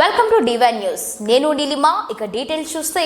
Welcome to divine news నేను నీలిమా ఇక details చూస్తే.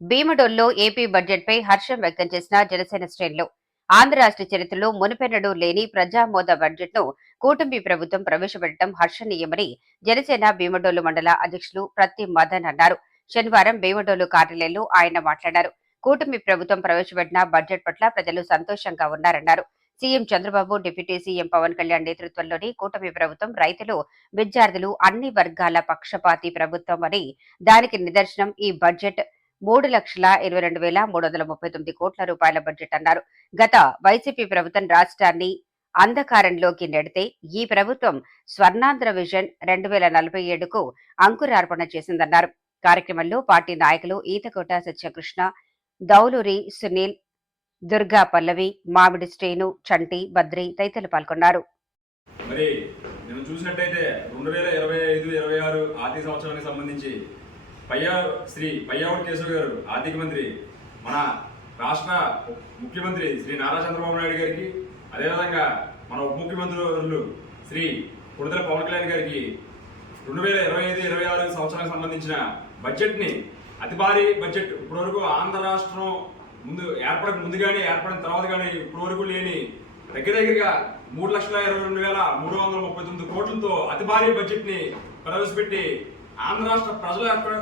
భీమడోల్లో ఏపీ బడ్జెట్ పై హర్షం వ్యక్తం చేసిన జనసేన శ్రేణులు. ఆంధ్ర రాష్ట్ర చరిత్రలో మునుపెన్నడూ లేని ప్రజామోద బడ్జెట్ను కూటమి ప్రభుత్వం ప్రవేశపెట్టడం హర్షణీయమని జనసేన భీమడోలు మండల అధ్యక్షులు ప్రతి మదన్ అన్నారు. శనివారం భీమడోలు కార్యాలయంలో ఆయన మాట్లాడారు. కూటమి ప్రభుత్వం ప్రవేశపెట్టిన బడ్జెట్ పట్ల ప్రజలు సంతోషంగా ఉన్నారన్నారు. CM Chandrababu deputy CM Pawan Kalyan నేతృత్వంలోని కూటమి ప్రభుత్వం రైతులు విద్యార్థులు అన్ని వర్గాల పక్షపాతి ప్రభుత్వం అని దానికి నిదర్శనం ఈ బడ్జెట్. మూడు లక్షల ఇరవై రెండు వేల మూడు వందల ముప్పై తొమ్మిది కోట్ల రూపాయల బడ్జెట్ అన్నారు. గత వైసీపీ ప్రభుత్వం రాష్ట్రాన్ని అంధకారంలోకి నెడితే ఈ ప్రభుత్వం స్వర్ణాంధ్ర విజన్ రెండు వేల నలభై ఏడుకు అంకురార్పణ చేసిందన్నారు. కార్యక్రమంలో పార్టీ నాయకులు ఈతకోట సత్యకృష్ణ దౌలూరి సునీల్ దుర్గా పల్లవి మామిడి శ్రేణు చంటి బద్రి తదితరులు పాల్గొన్నారు. మరి నేను చూసినట్టయితే రెండు వేల ఇరవై ఐదు ఇరవై ఆరు ఆర్థిక సంవత్సరానికి సంబంధించి పయ్యా శ్రీ పయ్యావుడి కేశవ్ గారు ఆర్థిక మంత్రి మన రాష్ట్ర ముఖ్యమంత్రి శ్రీ నారా చంద్రబాబు నాయుడు గారికి అదేవిధంగా మన ఉప ముఖ్యమంత్రులు శ్రీ కొడుదల పవన్ కళ్యాణ్ గారికి రెండు వేల ఇరవై ఐదు ఇరవై ఆరు సంవత్సరానికి సంబంధించిన బడ్జెట్ని అతి భారీ బడ్జెట్ ఇప్పటివరకు ఆంధ్ర రాష్ట్రం ముందు ఏర్పడక ముందు కానీ ఏర్పడిన తర్వాత కానీ ఇప్పటి వరకు లేని దగ్గర దగ్గరగా మూడు లక్షల ఇరవై రెండు వేల మూడు వందల ముప్పై తొమ్మిది కోట్లతో అతి భారీ బడ్జెట్ని ప్రవేశపెట్టి ఆంధ్ర రాష్ట్ర ప్రజల ఏర్పడ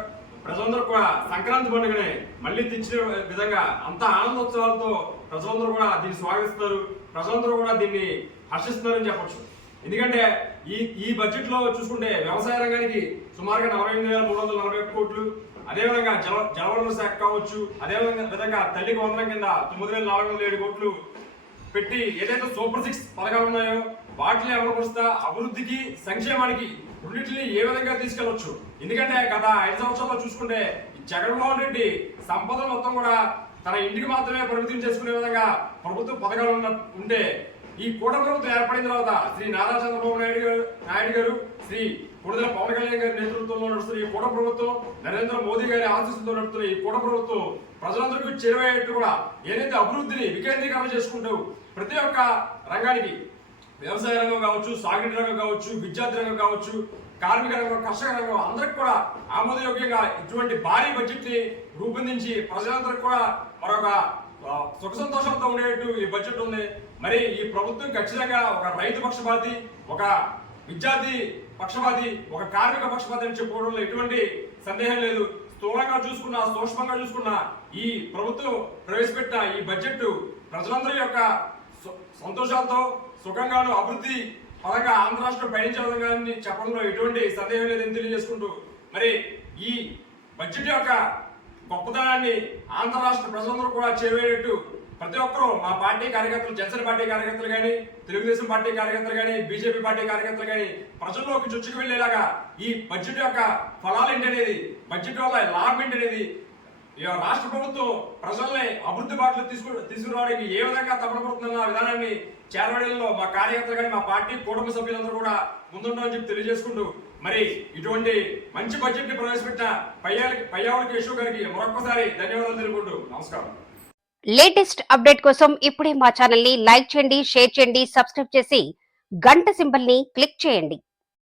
ప్రజలందరూ కూడా సంక్రాంతి పండుగని మళ్ళీ తెచ్చిన విధంగా అంత ఆనందోత్సవాలతో ప్రజలందరూ కూడా దీన్ని స్వాగతిస్తారు. ప్రజలందరూ కూడా దీన్ని హర్షిస్తున్నారని చెప్పచ్చు. ఎందుకంటే ఈ ఈ బడ్జెట్లో చూసుకుంటే వ్యవసాయ రంగానికి సుమారుగా నలభై ఎనిమిది వేల మూడు వందల నలభై కోట్లు అదేవిధంగా జల జలవనరుల శాఖ కావచ్చు అదేవిధంగా విధంగా తల్లికి వందనం కింద తొమ్మిది వేల నాలుగు వందల ఏడు కోట్లు పెట్టి ఏదైతే సూపర్ సిక్స్ పథకాలు ఉన్నాయో వాటిని అమలుపరుస్తా అభివృద్ధికి సంక్షేమానికి రెండింటిని ఏ విధంగా తీసుకెళ్ళొచ్చు ఎందుకంటే గత ఐదు సంవత్సరాల్లో చూసుకుంటే ఈ జగన్మోహన్ రెడ్డి సంపద మొత్తం కూడా తన ఇంటికి మాత్రమే పరిమితం చేసుకునే విధంగా ప్రభుత్వ పథకాలు ఉన్న ఉంటే ఈ కూట ప్రభుత్వం ఏర్పడిన తర్వాత శ్రీ నారా చంద్రబాబు నాయుడు గారు నాయుడు గారు శ్రీ కొడుదల పవన్ కళ్యాణ్ గారి నేతృత్వంలో నడుస్తున్న ఈ కూట ప్రభుత్వం నరేంద్ర మోదీ గారి ఆశీస్సులతో నడుస్తున్న ఈ కూట ప్రభుత్వం ప్రజలందరికీ చేరువయ్యేట్టు కూడా ఏదైతే అభివృద్ధిని వికేంద్రీకరణ చేసుకుంటూ ప్రతి ఒక్క రంగానికి వ్యవసాయ రంగం కావచ్చు సాగునీటి రంగం కావచ్చు విద్యార్థి రంగం కావచ్చు కార్మిక రంగం కర్షక రంగం అందరికి కూడా ఆమోదయోగ్యంగా ఇటువంటి భారీ బడ్జెట్ని రూపొందించి ప్రజలందరికీ కూడా మరొక సుఖ సంతోషంతో ఉండేట్టు ఈ బడ్జెట్ ఉంది. మరి ఈ ప్రభుత్వం ఖచ్చితంగా ఒక రైతు పక్షపాతి ఒక విద్యార్థి పక్షపాతి ఒక కార్మిక పక్షపాతి అని చెప్పుకోవడంలో ఎటువంటి సందేహం లేదు. స్థూలంగా చూసుకున్నా సూక్ష్మంగా చూసుకున్నా ఈ ప్రభుత్వం ప్రవేశపెట్టిన ఈ బడ్జెట్ ప్రజలందరి యొక్క సు- సంతోషాలతో సుఖంగాను అభివృద్ధి పరంగా ఆంధ్ర రాష్ట్రం పయనించే విధంగా చెప్పడంలో ఎటువంటి సందేహం లేదని తెలియజేసుకుంటూ మరి ఈ బడ్జెట్ యొక్క గొప్పతనాన్ని ఆంధ్ర రాష్ట్ర ప్రజలందరూ కూడా చేరేటట్టు ప్రతి ఒక్కరూ మా పార్టీ కార్యకర్తలు జనసేన పార్టీ కార్యకర్తలు కానీ తెలుగుదేశం పార్టీ కార్యకర్తలు కానీ బీజేపీ పార్టీ కార్యకర్తలు కానీ ప్రజల్లోకి చొచ్చుకు వెళ్ళేలాగా ఈ బడ్జెట్ యొక్క ఫలాలు ఏంటి అనేది బడ్జెట్ వల్ల లాభం ఏంటి అనేది ఈ రాష్ట్ర ప్రభుత్వం ప్రజల్ని అభివృద్ధి బాటలు తీసుకు తీసుకురావడానికి ఏ విధంగా తపనపడుతుందన్న విధానాన్ని చేరవేయడంలో మా కార్యకర్తలు కానీ మా పార్టీ కుటుంబ సభ్యులందరూ కూడా ముందుంటామని చెప్పి తెలియజేసుకుంటూ మరి ఇటువంటి మంచి బడ్జెట్ని ప్రవేశపెట్టిన పయ్యాలకి పయ్యావుల కేశవ్ గారికి మరొకసారి ధన్యవాదాలు తెలుపుకుంటూ నమస్కారం. లేటెస్ట్ అప్డేట్ కోసం ఇప్పుడే మా ఛానల్ని లైక్ చేయండి షేర్ చేయండి సబ్స్క్రైబ్ చేసి గంట సింబల్ని క్లిక్ చేయండి.